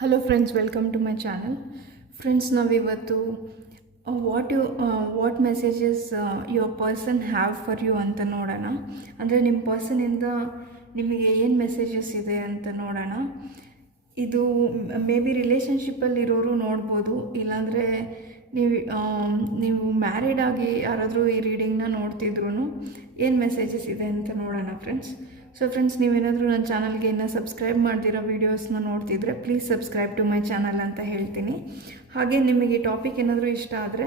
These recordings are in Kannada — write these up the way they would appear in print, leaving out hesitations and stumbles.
Hello friends, welcome to my channel. Friends, ನಾವಿವತ್ತು what messages your person have for you ಅಂತ ನೋಡೋಣ. ಅಂದರೆ ನಿಮ್ಮ ಪರ್ಸನಿಂದ ನಿಮಗೆ ಏನು ಮೆಸೇಜಸ್ ಇದೆ ಅಂತ ನೋಡೋಣ. ಇದು ಮೇ ಬಿ ರಿಲೇಷನ್ಶಿಪ್ಪಲ್ಲಿರೋರು ನೋಡ್ಬೋದು, ಇಲ್ಲಾಂದರೆ ನೀವು ಮ್ಯಾರಿಡ್ ಆಗಿ ಯಾರಾದರೂ ಈ ರೀಡಿಂಗ್ನ ನೋಡ್ತಿದ್ರು ಏನು ಮೆಸೇಜಸ್ ಇದೆ ಅಂತ ನೋಡೋಣ ಫ್ರೆಂಡ್ಸ್. ಸೊ ಫ್ರೆಂಡ್ಸ್, ನೀವೇನಾದರೂ ನನ್ನ ಚಾನಲ್ಗೆ ಇನ್ನೂ ಸಬ್ಸ್ಕ್ರೈಬ್ ಮಾಡ್ತಿರೋ ವೀಡಿಯೋಸ್ನ ನೋಡ್ತಿದ್ರೆ please subscribe to my channel ಅಂತ ಹೇಳ್ತೀನಿ. ಹಾಗೆ ನಿಮಗೆ ಈ ಟಾಪಿಕ್ ಏನಾದರೂ ಇಷ್ಟ ಆದರೆ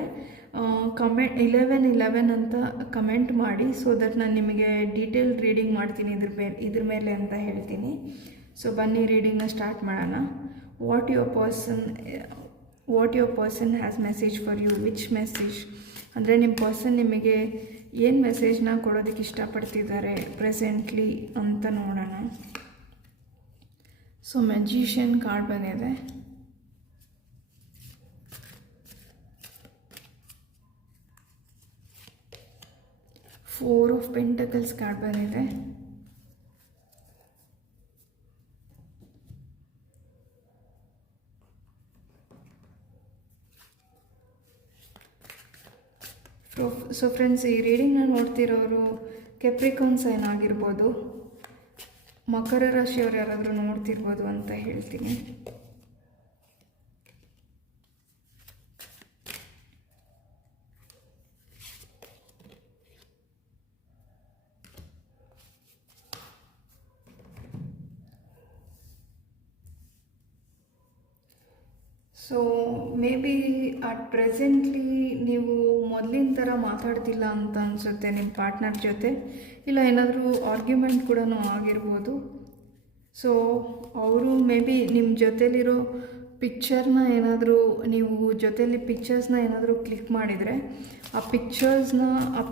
ಕಮೆಂಟ್ 11 ಅಂತ ಕಮೆಂಟ್ ಮಾಡಿ, ಸೊ ದಟ್ ನಾನು ನಿಮಗೆ ಡೀಟೇಲ್ ರೀಡಿಂಗ್ ಮಾಡ್ತೀನಿ ಇದ್ರ ಮೇಲೆ ಅಂತ ಹೇಳ್ತೀನಿ. ಸೊ ಬನ್ನಿ ರೀಡಿಂಗ್ನ ಸ್ಟಾರ್ಟ್ ಮಾಡೋಣ. What your person has message for you. Which message ಅಂದರೆ ನಿಮ್ಮ ಪರ್ಸನ್ ನಿಮಗೆ ಏನು ಮೆಸೇಜ್ನ ಕೊಡೋದಕ್ಕೆ ಇಷ್ಟಪಡ್ತಿದ್ದಾರೆ ಪ್ರೆಸೆಂಟ್ಲಿ ಅಂತ ನೋಡೋಣ. ಸೊ ಮ್ಯಾಜಿಷಿಯನ್ ಕಾರ್ಡ್ ಬಂದಿದೆ, ಫೋರ್ ಆಫ್ ಪೆಂಟಕಲ್ಸ್ ಕಾರ್ಡ್ ಬಂದಿದೆ, ಸೊ ಫ್ರೆಂಡ್ಸ್, ಈ ರೀಡಿಂಗ್ನ ನೋಡ್ತಿರೋರು ಕೆಪ್ರಿಕಾನ್ ಸೈನ್ ಆಗಿರ್ಬೋದು, ಮಕರ ರಾಶಿಯವ್ರು ಯಾರಾದರೂ ನೋಡ್ತಿರ್ಬೋದು ಅಂತ ಹೇಳ್ತೀನಿ. So may be at presently ನೀವು ಮೊದಲಿನ ಥರ ಮಾತಾಡ್ತಿಲ್ಲ ಅಂತ ಅನಿಸುತ್ತೆ ನಿಮ್ಮ ಪಾರ್ಟ್ನರ್ ಜೊತೆ, ಇಲ್ಲ ಏನಾದರೂ ಆರ್ಗ್ಯುಮೆಂಟ್ ಕೂಡ ಆಗಿರ್ಬೋದು. ಸೊ ಅವರು ಮೇ ಬಿ ನಿಮ್ಮ ಜೊತೆಲಿರೋ ಪಿಕ್ಚರ್ನ ಏನಾದರೂ ನೀವು ಜೊತೆಲಿ ಪಿಕ್ಚರ್ಸ್ನ ಏನಾದರೂ ಕ್ಲಿಕ್ ಮಾಡಿದರೆ ಆ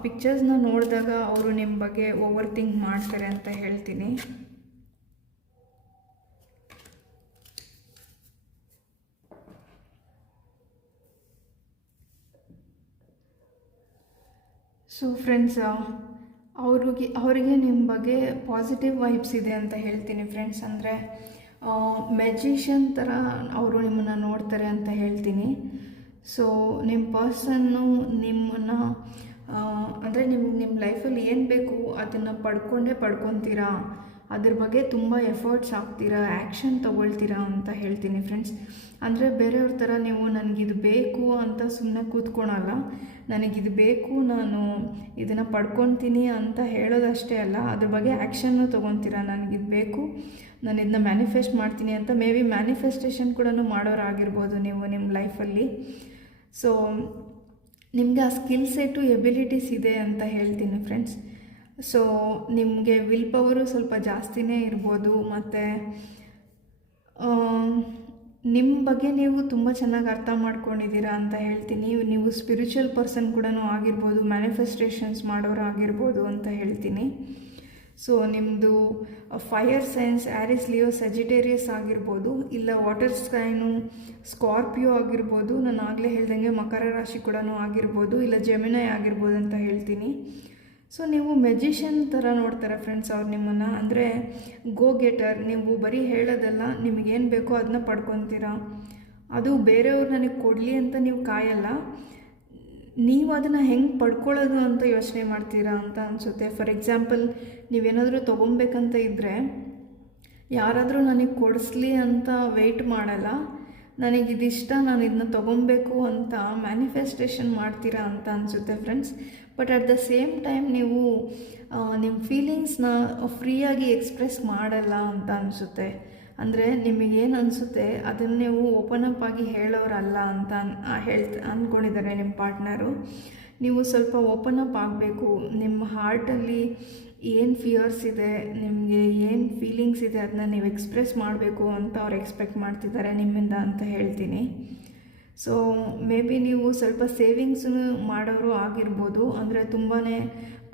ಪಿಕ್ಚರ್ಸ್ನ ನೋಡಿದಾಗ ಅವರು ನಿಮ್ಮ ಬಗ್ಗೆ ಓವರ್ ಥಿಂಕ್ ಮಾಡ್ತಾರೆ ಅಂತ ಹೇಳ್ತೀನಿ. ಸೊ ಫ್ರೆಂಡ್ಸ್, ಅವರಿಗೆ ನಿಮ್ಮ ಬಗ್ಗೆ ಪಾಸಿಟಿವ್ ವೈಬ್ಸ್ ಇದೆ ಅಂತ ಹೇಳ್ತೀನಿ ಫ್ರೆಂಡ್ಸ್. ಅಂದರೆ ಮ್ಯಾಜಿಷಿಯನ್ ಥರ ಅವರು ನಿಮ್ಮನ್ನು ನೋಡ್ತಾರೆ ಅಂತ ಹೇಳ್ತೀನಿ. ಸೊ ನಿಮ್ಮ ಪರ್ಸನ್ನು ನಿಮ್ಮನ್ನು ಅಂದರೆ ನಿಮ್ಮ ಲೈಫಲ್ಲಿ ಏನು ಬೇಕು ಅದನ್ನು ಪಡ್ಕೊತೀರಾ, ಅದ್ರ ಬಗ್ಗೆ ತುಂಬ ಎಫರ್ಟ್ಸ್ ಹಾಕ್ತೀರಾ, ಆ್ಯಕ್ಷನ್ ತೊಗೊಳ್ತೀರಾ ಅಂತ ಹೇಳ್ತೀನಿ ಫ್ರೆಂಡ್ಸ್. ಅಂದರೆ ಬೇರೆಯವ್ರ ಥರ ನೀವು ನನಗಿದು ಬೇಕು ಅಂತ ಸುಮ್ಮನೆ ಕೂತ್ಕೊಳಲ್ಲ, ನನಗಿದು ಬೇಕು, ನಾನು ಇದನ್ನು ಪಡ್ಕೊತೀನಿ ಅಂತ ಹೇಳೋದಷ್ಟೇ ಅಲ್ಲ, ಅದ್ರ ಬಗ್ಗೆ ಆ್ಯಕ್ಷನ್ನು ತೊಗೊತೀರಾ. ನನಗಿದು ಬೇಕು, ನಾನು ಇದನ್ನ ಮ್ಯಾನಿಫೆಸ್ಟ್ ಮಾಡ್ತೀನಿ ಅಂತ ಮೇ ಬಿ ಮ್ಯಾನಿಫೆಸ್ಟೇಷನ್ ಕೂಡ ಮಾಡೋರಾಗಿರ್ಬೋದು ನೀವು ನಿಮ್ಮ ಲೈಫಲ್ಲಿ. ಸೊ ನಿಮಗೆ ಆ ಸ್ಕಿಲ್ ಸೆಟ್ಟು ಎಬಿಲಿಟೀಸ್ ಇದೆ ಅಂತ ಹೇಳ್ತೀನಿ ಫ್ರೆಂಡ್ಸ್. ಸೊ ನಿಮಗೆ ವಿಲ್ ಪವರು ಸ್ವಲ್ಪ ಜಾಸ್ತಿನೇ ಇರ್ಬೋದು, ಮತ್ತು ನಿಮ್ಮ ಬಗ್ಗೆ ನೀವು ತುಂಬ ಚೆನ್ನಾಗಿ ಅರ್ಥ ಮಾಡ್ಕೊಂಡಿದ್ದೀರಾ ಅಂತ ಹೇಳ್ತೀನಿ. ನೀವು ಸ್ಪಿರಿಚುವಲ್ ಪರ್ಸನ್ ಕೂಡ ಆಗಿರ್ಬೋದು, ಮ್ಯಾನಿಫೆಸ್ಟೇಷನ್ಸ್ ಮಾಡೋರು ಆಗಿರ್ಬೋದು ಅಂತ ಹೇಳ್ತೀನಿ. ಸೊ ನಿಮ್ಮದು ಫೈರ್ ಸೈನ್ಸ್ ಆರಿಸ್, ಲಿಯೋ, ಸಜಿಟೇರಿಯಸ್ ಆಗಿರ್ಬೋದು, ಇಲ್ಲ ವಾಟರ್ ಸೈನು ಸ್ಕಾರ್ಪಿಯೋ ಆಗಿರ್ಬೋದು, ನಾನು ಆಗಲೇ ಹೇಳ್ದಂಗೆ ಮಕರ ರಾಶಿ ಕೂಡ ಆಗಿರ್ಬೋದು, ಇಲ್ಲ ಜೆಮಿನೈ ಆಗಿರ್ಬೋದು ಅಂತ ಹೇಳ್ತೀನಿ. ಸೊ ನೀವು ಮೆಜಿಷಿಯನ್ ಥರ ನೋಡ್ತಾರೆ ಫ್ರೆಂಡ್ಸ್ ಅವ್ರು ನಿಮ್ಮನ್ನು. ಅಂದರೆ ಗೋ ಗೆಟರ್, ನೀವು ಬರೀ ಹೇಳೋದಲ್ಲ, ನಿಮಗೇನು ಬೇಕೋ ಅದನ್ನ ಪಡ್ಕೊತೀರಾ. ಅದು ಬೇರೆಯವ್ರು ನನಗೆ ಕೊಡಲಿ ಅಂತ ನೀವು ಕಾಯಲ್ಲ, ನೀವು ಅದನ್ನು ಹೆಂಗೆ ಪಡ್ಕೊಳ್ಳೋದು ಅಂತ ಯೋಚನೆ ಮಾಡ್ತೀರಾ ಅಂತ ಅನಿಸುತ್ತೆ. ಫಾರ್ ಎಕ್ಸಾಂಪಲ್, ನೀವೇನಾದರೂ ತೊಗೊಬೇಕಂತ ಇದ್ದರೆ ಯಾರಾದರೂ ನನಗೆ ಕೊಡಿಸ್ಲಿ ಅಂತ ವೆಯ್ಟ್ ಮಾಡಲ್ಲ, ನನಗಿದಿಷ್ಟ, ನಾನು ಇದನ್ನ ತೊಗೊಬೇಕು ಅಂತ ಮ್ಯಾನಿಫೆಸ್ಟೇಷನ್ ಮಾಡ್ತೀರಾ ಅಂತ ಅನಿಸುತ್ತೆ friends. But at the same time ನೀವು ನಿಮ್ಮ ಫೀಲಿಂಗ್ಸ್ನ ಫ್ರೀಯಾಗಿ ಎಕ್ಸ್ಪ್ರೆಸ್ ಮಾಡಲ್ಲ ಅಂತ ಅನಿಸುತ್ತೆ. ಅಂದರೆ ನಿಮಗೇನು ಅನಿಸುತ್ತೆ ಅದನ್ನು ನೀವು ಓಪನ್ ಅಪ್ ಆಗಿ ಹೇಳೋರಲ್ಲ ಅಂತ ಅಂದ್ಕೊಂಡಿದ್ದಾರೆ ನಿಮ್ಮ ಪಾರ್ಟ್ನರು. ನೀವು ಸ್ವಲ್ಪ ಓಪನ್ ಅಪ್ ಆಗಬೇಕು. ನಿಮ್ಮ ಹಾರ್ಟಲ್ಲಿ ಏನು ಫಿಯರ್ಸ್ ಇದೆ, ನಿಮಗೆ ಏನು ಫೀಲಿಂಗ್ಸ್ ಇದೆ ಅದನ್ನ ನೀವು ಎಕ್ಸ್ಪ್ರೆಸ್ ಮಾಡಬೇಕು ಅಂತ ಅವ್ರು ಎಕ್ಸ್ಪೆಕ್ಟ್ ಮಾಡ್ತಿದ್ದಾರೆ ನಿಮ್ಮಿಂದ ಅಂತ ಹೇಳ್ತೀನಿ. ಸೊ ಮೇ ಬಿ ನೀವು ಸ್ವಲ್ಪ ಸೇವಿಂಗ್ಸು ಮಾಡೋರು ಆಗಿರ್ಬೋದು, ಅಂದರೆ ತುಂಬಾ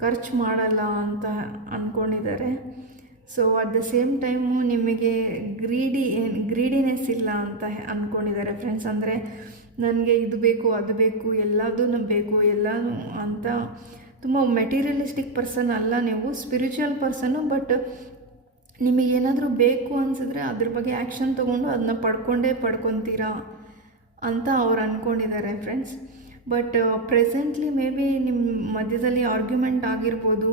ಖರ್ಚು ಮಾಡಲ್ಲ ಅಂತ ಅಂದ್ಕೊಂಡಿದ್ದಾರೆ. So at the same time ನಿಮಗೆ ಗ್ರೀಡಿನೆಸ್ ಇಲ್ಲ ಅಂತ ಅಂದ್ಕೊಂಡಿದ್ದಾರೆ ಫ್ರೆಂಡ್ಸ್. ಅಂದರೆ ನನಗೆ ಇದು ಬೇಕು, ಅದು ಬೇಕು, ಎಲ್ಲದೂ ಬೇಕು ಎಲ್ಲನೂ ಅಂತ ತುಂಬ ಮೆಟೀರಿಯಲಿಸ್ಟಿಕ್ ಪರ್ಸನ್ ಅಲ್ಲ ನೀವು, ಸ್ಪಿರಿಚುವಲ್ ಪರ್ಸನ್ನು. ಬಟ್ ನಿಮಗೇನಾದರೂ ಬೇಕು ಅನಿಸಿದ್ರೆ ಅದ್ರ ಬಗ್ಗೆ ಆ್ಯಕ್ಷನ್ ತೊಗೊಂಡು ಅದನ್ನ ಪಡ್ಕೊತೀರಾ ಅಂತ ಅವ್ರು ಅಂದ್ಕೊಂಡಿದ್ದಾರೆ friends. But presently may be ನಿಮ್ಮ ಮಧ್ಯದಲ್ಲಿ ಆರ್ಗ್ಯುಮೆಂಟ್ ಆಗಿರ್ಬೋದು,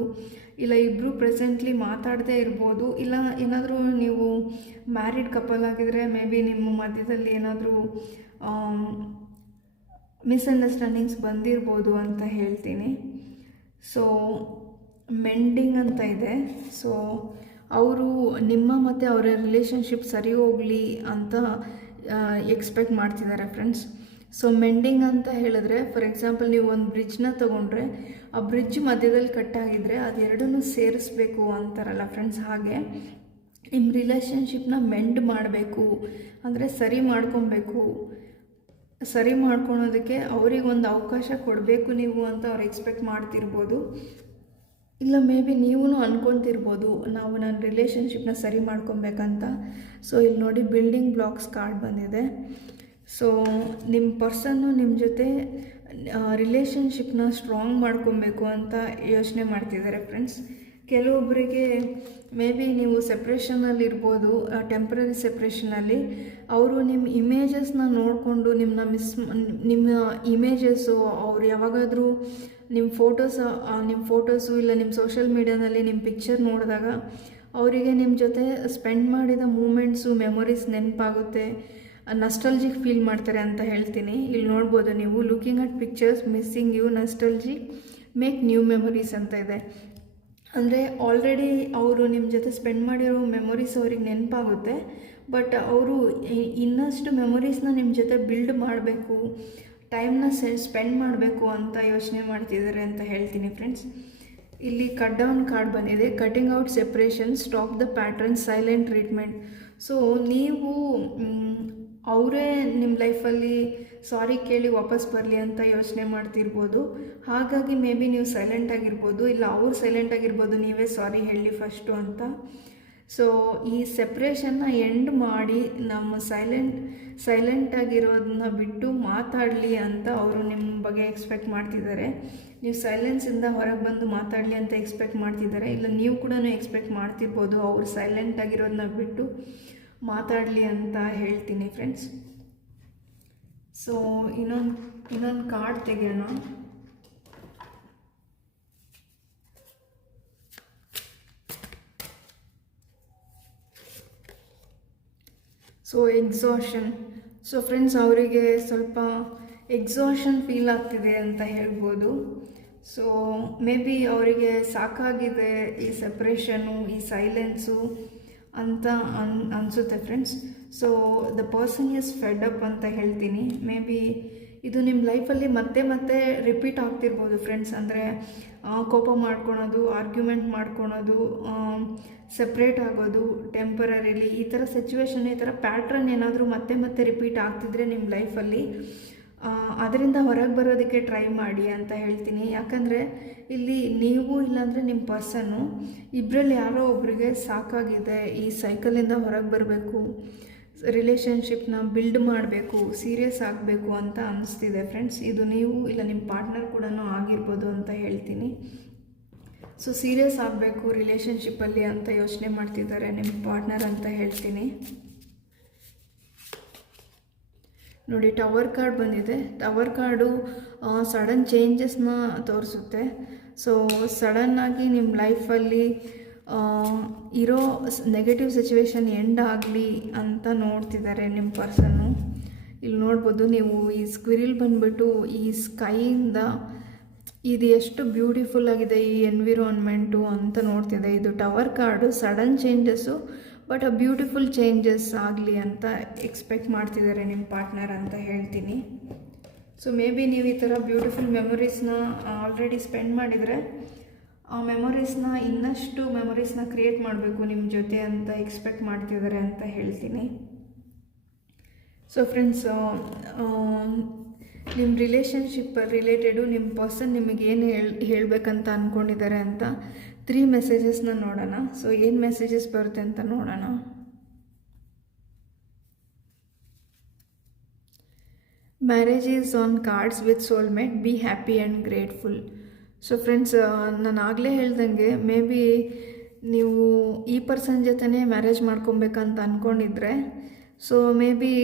ಇಲ್ಲ ಇಬ್ಬರು ಪ್ರೆಸೆಂಟ್ಲಿ ಮಾತಾಡದೇ ಇರ್ಬೋದು, ಇಲ್ಲ ಏನಾದರೂ ನೀವು ಮ್ಯಾರಿಡ್ ಕಪಲ್ ಆಗಿದ್ರೆ ಮೇ ಬಿ ನಿಮ್ಮ ಮಧ್ಯದಲ್ಲಿ ಏನಾದರೂ ಮಿಸ್ಅಂಡರ್ಸ್ಟ್ಯಾಂಡಿಂಗ್ಸ್ ಬಂದಿರ್ಬೋದು ಅಂತ ಹೇಳ್ತೀನಿ. ಸೊ ಮೆಂಡಿಂಗ್ ಅಂತ ಇದೆ. ಸೊ ಅವರು ನಿಮ್ಮ ಮತ್ತು ಅವರ ರಿಲೇಷನ್ಶಿಪ್ ಸರಿ ಹೋಗಲಿ ಅಂತ ಎಕ್ಸ್ಪೆಕ್ಟ್ ಮಾಡ್ತಿದ್ದಾರೆ ಫ್ರೆಂಡ್ಸ್. ಸೊ ಮೆಂಡಿಂಗ್ ಅಂತ ಹೇಳಿದ್ರೆ, ಫಾರ್ ಎಕ್ಸಾಂಪಲ್ ನೀವು ಒಂದು ಬ್ರಿಡ್ಜ್ನ ತೊಗೊಂಡ್ರೆ ಆ ಬ್ರಿಡ್ಜ್ ಮಧ್ಯದಲ್ಲಿ ಕಟ್ಟಾಗಿದ್ದರೆ ಅದೆರಡನ್ನೂ ಸೇರಿಸ್ಬೇಕು ಅಂತಾರಲ್ಲ ಫ್ರೆಂಡ್ಸ್, ಹಾಗೆ ನಿಮ್ಮ ರಿಲೇಷನ್ಶಿಪ್ನ ಮೆಂಡ್ ಮಾಡಬೇಕು ಅಂದರೆ ಸರಿ ಮಾಡ್ಕೊಬೇಕು. ಸರಿ ಮಾಡ್ಕೊಳೋದಕ್ಕೆ ಅವ್ರಿಗೊಂದು ಅವಕಾಶ ಕೊಡಬೇಕು ನೀವು ಅಂತ ಅವ್ರು ಎಕ್ಸ್ಪೆಕ್ಟ್ ಮಾಡ್ತಿರ್ಬೋದು. ಇಲ್ಲ ಮೇ ಬಿ ನೀವೂ ಅಂದ್ಕೊತಿರ್ಬೋದು ನಾವು ನನ್ನ ರಿಲೇಷನ್ಶಿಪ್ನ ಸರಿ ಮಾಡ್ಕೊಬೇಕಂತ. ಸೊ ಇಲ್ಲಿ ನೋಡಿ ಬಿಲ್ಡಿಂಗ್ ಬ್ಲಾಕ್ಸ್ ಕಾರ್ಡ್ ಬಂದಿದೆ. ಸೊ ನಿಮ್ಮ ಪರ್ಸನ್ನು ನಿಮ್ಮ ಜೊತೆ ರಿಲೇಷನ್ಶಿಪ್ನ ಸ್ಟ್ರಾಂಗ್ ಮಾಡ್ಕೊಬೇಕು ಅಂತ ಯೋಚನೆ ಮಾಡ್ತಿದ್ದಾರೆ ಫ್ರೆಂಡ್ಸ್. ಕೆಲವೊಬ್ಬರಿಗೆ ಮೇ ಬಿ ನೀವು ಸೆಪ್ರೇಷನಲ್ಲಿರ್ಬೋದು, ಟೆಂಪ್ರರಿ ಸೆಪ್ರೇಷನಲ್ಲಿ ಅವರು ನಿಮ್ಮ ಇಮೇಜಸ್ನ ನೋಡಿಕೊಂಡು ನಿಮ್ಮ ಇಮೇಜಸ್ಸು ಅವ್ರು ಯಾವಾಗಾದರೂ ನಿಮ್ಮ ಫೋಟೋಸು ಇಲ್ಲ ನಿಮ್ಮ ಸೋಷಿಯಲ್ ಮೀಡ್ಯಾದಲ್ಲಿ ನಿಮ್ಮ ಪಿಕ್ಚರ್ ನೋಡಿದಾಗ ಅವರಿಗೆ ನಿಮ್ಮ ಜೊತೆ ಸ್ಪೆಂಡ್ ಮಾಡಿದ ಮೂಮೆಂಟ್ಸು ಮೆಮೊರೀಸ್ ನೆನಪಾಗುತ್ತೆ, ನಸ್ಟಲ್ಜಿಕ್ ಫೀಲ್ ಮಾಡ್ತಾರೆ ಅಂತ ಹೇಳ್ತೀನಿ. ಇಲ್ಲಿ ನೋಡ್ಬೋದು ನೀವು, looking at pictures missing you nostalgic make new memories ಅಂತ ಇದೆ. ಅಂದರೆ ಆಲ್ರೆಡಿ ಅವರು ನಿಮ್ಮ ಜೊತೆ ಸ್ಪೆಂಡ್ ಮಾಡಿರೋ ಮೆಮೊರೀಸ್ ಅವ್ರಿಗೆ ನೆನಪಾಗುತ್ತೆ, ಬಟ್ ಅವರು ಇನ್ನಷ್ಟು ಮೆಮೊರೀಸ್ನ ನಿಮ್ಮ ಜೊತೆ ಬಿಲ್ಡ್ ಮಾಡಬೇಕು, ಟೈಮ್ನ ಸ್ಪೆಂಡ್ ಮಾಡಬೇಕು ಅಂತ ಯೋಚನೆ ಮಾಡ್ತಿದ್ದಾರೆ ಅಂತ ಹೇಳ್ತೀನಿ ಫ್ರೆಂಡ್ಸ್. ಇಲ್ಲಿ ಕಟ್ ಡೌನ್ ಕಾರ್ಡ್ ಬಂದಿದೆ, cutting out separation, stop the pattern, silent treatment. So ನೀವು ಅವರೇ ನಿಮ್ಮ ಲೈಫಲ್ಲಿ ಸಾರಿ ಕೇಳಿ ವಾಪಸ್ ಬರಲಿ ಅಂತ ಯೋಚನೆ ಮಾಡ್ತಿರ್ಬೋದು. ಹಾಗಾಗಿ ಮೇ ಬಿ ನೀವು ಸೈಲೆಂಟ್ ಆಗಿರ್ಬೋದು, ಇಲ್ಲ ಅವ್ರು ಸೈಲೆಂಟ್ ಆಗಿರ್ಬೋದು, ನೀವೇ ಸಾರಿ ಹೇಳಿ ಫಸ್ಟು ಅಂತ. ಸೊ ಈ ಸೆಪ್ರೇಷನ್ನ ಎಂಡ್ ಮಾಡಿ ನಮ್ಮ ಸೈಲೆಂಟ್ ಆಗಿರೋದನ್ನ ಬಿಟ್ಟು ಮಾತಾಡಲಿ ಅಂತ ಅವರು ನಿಮ್ಮ ಬಗ್ಗೆ ಎಕ್ಸ್ಪೆಕ್ಟ್ ಮಾಡ್ತಿದ್ದಾರೆ. ನೀವು ಸೈಲೆನ್ಸಿಂದ ಹೊರಗೆ ಬಂದು ಮಾತಾಡಲಿ ಅಂತ ಎಕ್ಸ್ಪೆಕ್ಟ್ ಮಾಡ್ತಿದ್ದಾರೆ. ಇಲ್ಲ ನೀವು ಕೂಡ ಎಕ್ಸ್ಪೆಕ್ಟ್ ಮಾಡ್ತಿರ್ಬೋದು ಅವ್ರು ಸೈಲೆಂಟ್ ಆಗಿರೋದನ್ನ ಬಿಟ್ಟು ಮಾತಾಡಲಿ ಅಂತ ಹೇಳ್ತೀನಿ ಫ್ರೆಂಡ್ಸ್. ಸೊ ಇನ್ನೊಂದು ಕಾರ್ಡ್ ತೆಗೆಯೋಣ. So exhaustion. ಸೊ ಫ್ರೆಂಡ್ಸ್ ಅವರಿಗೆ ಸ್ವಲ್ಪ ಎಕ್ಸಾಷನ್ ಫೀಲ್ ಆಗ್ತಿದೆ ಅಂತ ಹೇಳ್ಬೋದು. ಸೊ ಮೇ ಬಿ ಅವರಿಗೆ ಸಾಕಾಗಿದೆ ಈ ಸೆಪ್ರೇಷನು, ಈ ಸೈಲೆನ್ಸು ಅಂತ ಅನಿಸುತ್ತೆ friends. So the person is Fed up ಅಂತ ಹೇಳ್ತೀನಿ. ಮೇ ಬಿ ಇದು ನಿಮ್ಮ ಲೈಫಲ್ಲಿ ಮತ್ತೆ ರಿಪೀಟ್ ಆಗ್ತಿರ್ಬೋದು ಫ್ರೆಂಡ್ಸ್. ಅಂದರೆ ಕೋಪ ಮಾಡ್ಕೊಳೋದು, ಆರ್ಗ್ಯುಮೆಂಟ್ ಮಾಡ್ಕೊಳೋದು, ಸೆಪ್ರೇಟ್ ಆಗೋದು ಟೆಂಪರರಿಲಿ, ಈ ಥರ ಸಿಚುವೇಶನ್, ಈ ಥರ ಪ್ಯಾಟ್ರನ್ ಏನಾದರೂ ಮತ್ತೆ ರಿಪೀಟ್ ಆಗ್ತಿದ್ರೆ ನಿಮ್ಮ ಲೈಫಲ್ಲಿ ಅದರಿಂದ ಹೊರಗೆ ಬರೋದಕ್ಕೆ ಟ್ರೈ ಮಾಡಿ ಅಂತ ಹೇಳ್ತೀನಿ. ಯಾಕಂದರೆ ಇಲ್ಲಿ ನೀವು ಇಲ್ಲಾಂದರೆ ನಿಮ್ಮ ಪರ್ಸನ್ನು ಇಬ್ಬರಲ್ಲಿ ಯಾರೋ ಒಬ್ರಿಗೆ ಸಾಕಾಗಿದೆ, ಈ ಸೈಕಲಿಂದ ಹೊರಗೆ ಬರಬೇಕು, ರಿಲೇಷನ್ಶಿಪ್ನ ಬಿಲ್ಡ್ ಮಾಡಬೇಕು, ಸೀರಿಯಸ್ ಆಗಬೇಕು ಅಂತ ಅನಿಸ್ತಿದೆ ಫ್ರೆಂಡ್ಸ್. ಇದು ನೀವು ಇಲ್ಲ ನಿಮ್ಮ ಪಾರ್ಟ್ನರ್ ಕೂಡ ಆಗಿರ್ಬೋದು ಅಂತ ಹೇಳ್ತೀನಿ. ಸೊ ಸೀರಿಯಸ್ ಆಗಬೇಕು ರಿಲೇಷನ್ಶಿಪ್ಪಲ್ಲಿ ಅಂತ ಯೋಚನೆ ಮಾಡ್ತಿದ್ದಾರೆ ನಿಮ್ಮ ಪಾರ್ಟ್ನರ್ ಅಂತ ಹೇಳ್ತೀನಿ. ನೋಡಿ ಟವರ್ ಕಾರ್ಡ್ ಬಂದಿದೆ. ಟವರ್ ಕಾರ್ಡು ಸಡನ್ ಚೇಂಜಸ್ನ ತೋರಿಸುತ್ತೆ. ಸೊ ಸಡನ್ನಾಗಿ ನಿಮ್ಮ ಲೈಫಲ್ಲಿ ಇರೋ ನೆಗೆಟಿವ್ ಸಿಚುವೇಶನ್ ಎಂಡ್ ಆಗಲಿ ಅಂತ ನೋಡ್ತಿದ್ದಾರೆ ನಿಮ್ಮ ಪರ್ಸನ್ನು. ಇಲ್ಲಿ ನೋಡ್ಬೋದು ನೀವು, ಈ ಸ್ಕ್ವಿರಿಲ್ ಬಂದುಬಿಟ್ಟು ಈ ಸ್ಕೈಯಿಂದ ಇದು ಎಷ್ಟು ಬ್ಯೂಟಿಫುಲ್ ಆಗಿದೆ ಈ ಎನ್ವಿರಾನ್ಮೆಂಟು ಅಂತ ನೋಡ್ತಿದೆ. ಇದು tower card, sudden changes, but a beautiful changes ಆಗಲಿ ಅಂತ ಎಕ್ಸ್ಪೆಕ್ಟ್ ಮಾಡ್ತಿದ್ದಾರೆ ನಿಮ್ಮ ಪಾರ್ಟ್ನರ್ ಅಂತ ಹೇಳ್ತೀನಿ. ಸೊ ಮೇ ಬಿ ನೀವು ಈ ಥರ ಬ್ಯೂಟಿಫುಲ್ ಮೆಮೊರೀಸ್ನ ಆಲ್ರೆಡಿ ಸ್ಪೆಂಡ್ ಮಾಡಿದರೆ ಆ ಮೆಮೊರೀಸ್ನ ಇನ್ನಷ್ಟು ಮೆಮೊರೀಸ್ನ ಕ್ರಿಯೇಟ್ ಮಾಡಬೇಕು ನಿಮ್ಮ ಜೊತೆ ಅಂತ ಎಕ್ಸ್ಪೆಕ್ಟ್ ಮಾಡ್ತಿದ್ದಾರೆ ಅಂತ ಹೇಳ್ತೀನಿ. ಸೊ ಫ್ರೆಂಡ್ಸ್, ನಿಮ್ಮ ರಿಲೇಷನ್ಶಿಪ್ ರಿಲೇಟೆಡು ನಿಮ್ಮ ಪರ್ಸನ್ ನಿಮಗೇನು ಹೇಳಬೇಕಂತ ಅಂದ್ಕೊಂಡಿದ್ದಾರೆ ಅಂತ 3 ಮೆಸೇಜಸ್ನ ನೋಡೋಣ. ಸೊ ಏನು ಮೆಸೇಜಸ್ ಬರುತ್ತೆ ಅಂತ ನೋಡೋಣ. Marriage is on cards with soulmate, be happy and grateful. So friends, ನಾನು ಆಗಲೇ ಹೇಳ್ದಂಗೆ ಮೇ ಬಿ ನೀವು ಈ ಪರ್ಸನ್ ಜೊತೆನೇ ಮ್ಯಾರೇಜ್ ಮಾಡ್ಕೊಬೇಕಂತ ಅಂದ್ಕೊಂಡಿದ್ರೆ ಸೊ ಮೇ ಬಿ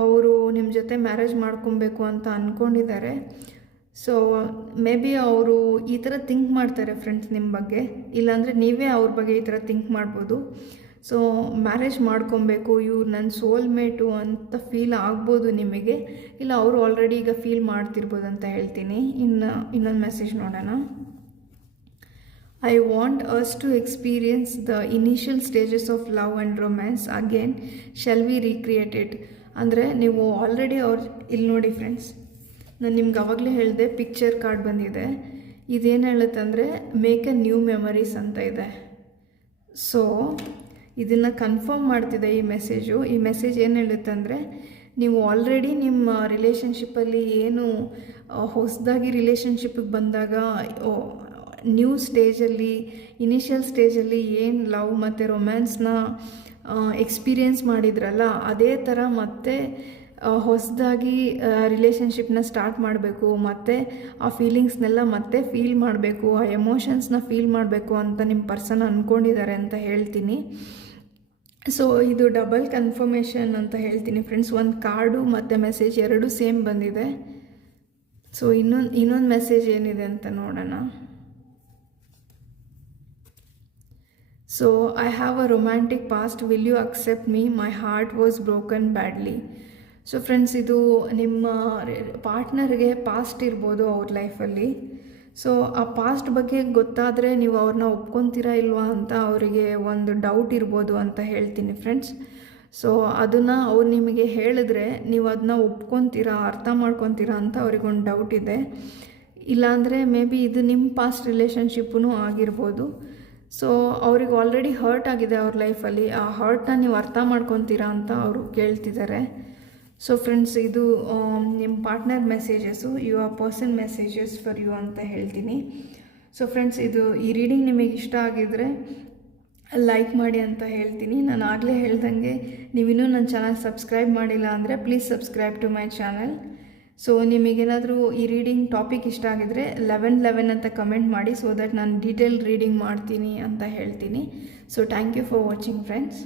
ಅವರು ನಿಮ್ಮ ಜೊತೆ ಮ್ಯಾರೇಜ್ ಮಾಡ್ಕೊಬೇಕು ಅಂತ ಅಂದ್ಕೊಂಡಿದ್ದಾರೆ. ಸೊ ಮೇ ಬಿ ಅವರು ಈ ಥರ ಥಿಂಕ್ ಮಾಡ್ತಾರೆ ಫ್ರೆಂಡ್ಸ್ ನಿಮ್ಮ ಬಗ್ಗೆ, ಇಲ್ಲಾಂದರೆ ನೀವೇ ಅವ್ರ ಬಗ್ಗೆ ಈ ಥರ ಥಿಂಕ್ ಮಾಡ್ಬೋದು. ಸೊ ಮ್ಯಾರೇಜ್ ಮಾಡ್ಕೊಬೇಕು, ಇವ್ರು ನನ್ನ ಸೋಲ್ಮೇಟು ಅಂತ ಫೀಲ್ ಆಗ್ಬೋದು ನಿಮಗೆ, ಇಲ್ಲ ಅವರು ಆಲ್ರೆಡಿ ಈಗ ಫೀಲ್ ಮಾಡ್ತಿರ್ಬೋದು ಅಂತ ಹೇಳ್ತೀನಿ. ಇನ್ನೊಂದು ಮೆಸೇಜ್ ನೋಡೋಣ. I want us to experience the initial stages of love and romance again. Shall we recreate it? ಅಂದರೆ ನೀವು ಆಲ್ರೆಡಿ ಇಲ್ಲಿ ನೋಡಿ ಫ್ರೆಂಡ್ಸ್, ನಾನು ನಿಮ್ಗೆ ಅವಾಗಲೇ ಹೇಳಿದೆ ಪಿಕ್ಚರ್ ಕಾರ್ಡ್ ಬಂದಿದೆ. ಇದೇನು ಹೇಳುತ್ತೆ ಅಂದರೆ ಮೇಕ್ ಎ ನ್ಯೂ ಮೆಮರೀಸ್ ಅಂತ ಇದೆ. ಸೊ ಇದನ್ನು ಕನ್ಫರ್ಮ್ ಮಾಡ್ತಿದೆ ಈ ಮೆಸೇಜು. ಈ ಮೆಸೇಜ್ ಏನು ಹೇಳುತ್ತೆ ಅಂದರೆ ನೀವು ಆಲ್ರೆಡಿ ನಿಮ್ಮ ರಿಲೇಷನ್ಶಿಪ್ಪಲ್ಲಿ ಏನು ಹೊಸದಾಗಿ ರಿಲೇಷನ್ಶಿಪ್ಪಿಗೆ ಬಂದಾಗ ನ್ಯೂ ಸ್ಟೇಜಲ್ಲಿ, ಇನಿಷಿಯಲ್ ಸ್ಟೇಜಲ್ಲಿ ಏನು ಲವ್ ಮತ್ತು ರೊಮ್ಯಾನ್ಸ್ನ ಎಕ್ಸ್ಪೀರಿಯೆನ್ಸ್ ಮಾಡಿದ್ರಲ್ಲ, ಅದೇ ಥರ ಮತ್ತೆ ಹೊಸದಾಗಿ ರಿಲೇಷನ್ಶಿಪ್ನ ಸ್ಟಾರ್ಟ್ ಮಾಡಬೇಕು, ಮತ್ತು ಆ ಫೀಲಿಂಗ್ಸ್ನೆಲ್ಲ ಮತ್ತೆ ಫೀಲ್ ಮಾಡಬೇಕು, ಆ ಎಮೋಷನ್ಸ್ನ ಫೀಲ್ ಮಾಡಬೇಕು ಅಂತ ನಿಮ್ಮ ಪರ್ಸನ್ ಅಂದ್ಕೊಂಡಿದ್ದಾರೆ ಅಂತ ಹೇಳ್ತೀನಿ. ಸೊ ಇದು ಡಬಲ್ ಕನ್ಫರ್ಮೇಷನ್ ಅಂತ ಹೇಳ್ತೀನಿ ಫ್ರೆಂಡ್ಸ್. ಒಂದು ಕಾರ್ಡು ಮತ್ತು ಮೆಸೇಜ್ ಎರಡೂ ಸೇಮ್ ಬಂದಿದೆ. ಸೊ ಇನ್ನೊಂದು ಮೆಸೇಜ್ ಏನಿದೆ ಅಂತ ನೋಡೋಣ. So I have a romantic past, will you accept me, my heart was broken badly. So friends, ಇದು ನಿಮ್ಮ ಪಾರ್ಟ್ನರ್ಗೆ ಪಾಸ್ಟ್ ಇರ್ಬೋದು ಅವ್ರ ಲೈಫಲ್ಲಿ. ಸೊ ಆ ಪಾಸ್ಟ್ ಬಗ್ಗೆ ಗೊತ್ತಾದರೆ ನೀವು ಅವ್ರನ್ನ ಒಪ್ಕೊತೀರಾ ಇಲ್ವಾ ಅಂತ ಅವರಿಗೆ ಒಂದು ಡೌಟ್ ಇರ್ಬೋದು ಅಂತ ಹೇಳ್ತೀನಿ ಫ್ರೆಂಡ್ಸ್. ಸೊ ಅದನ್ನು ಅವ್ರು ನಿಮಗೆ ಹೇಳಿದ್ರೆ ನೀವು ಅದನ್ನ ಒಪ್ಕೊತೀರಾ, ಅರ್ಥ ಮಾಡ್ಕೊತೀರಾ ಅಂತ ಅವ್ರಿಗೊಂದು ಡೌಟ್ ಇದೆ. ಇಲ್ಲಾಂದರೆ ಮೇ ಬಿ ಇದು ನಿಮ್ಮ ಪಾಸ್ಟ್ ರಿಲೇಷನ್ಶಿಪ್ಪೂ ಆಗಿರ್ಬೋದು. ಸೊ ಅವ್ರಿಗೆ ಆಲ್ರೆಡಿ ಹರ್ಟ್ ಆಗಿದೆ ಅವ್ರ ಲೈಫಲ್ಲಿ, ಆ ಹರ್ಟ್ನ ನೀವು ಅರ್ಥ ಮಾಡ್ಕೊತೀರಾ ಅಂತ ಅವರು ಕೇಳ್ತಿದ್ದಾರೆ. ಸೊ ಫ್ರೆಂಡ್ಸ್, ಇದು ನಿಮ್ಮ partner messages, your person messages for you ಅಂತ ಹೇಳ್ತೀನಿ. ಸೊ ಫ್ರೆಂಡ್ಸ್, ಈ ರೀಡಿಂಗ್ ನಿಮಗೆ ಇಷ್ಟ ಆಗಿದ್ರೆ ಲೈಕ್ ಮಾಡಿ ಅಂತ ಹೇಳ್ತೀನಿ. ನಾನು ಆಗಲೇ ಹೇಳ್ದಂಗೆ ನೀವಿನ್ನೂ ನನ್ನ ಚಾನಲ್ ಸಬ್ಸ್ಕ್ರೈಬ್ ಮಾಡಿಲ್ಲ ಅಂದರೆ please subscribe to my channel. So ನಿಮಗೇನಾದರೂ ಈ ರೀಡಿಂಗ್ ಟಾಪಿಕ್ ಇಷ್ಟ ಆಗಿದ್ರೆ 11 ಅಂತ ಕಮೆಂಟ್ ಮಾಡಿ, ಸೊ ದಟ್ ನಾನು ಡೀಟೇಲ್ ರೀಡಿಂಗ್ ಮಾಡ್ತೀನಿ ಅಂತ ಹೇಳ್ತೀನಿ. So thank you for watching friends.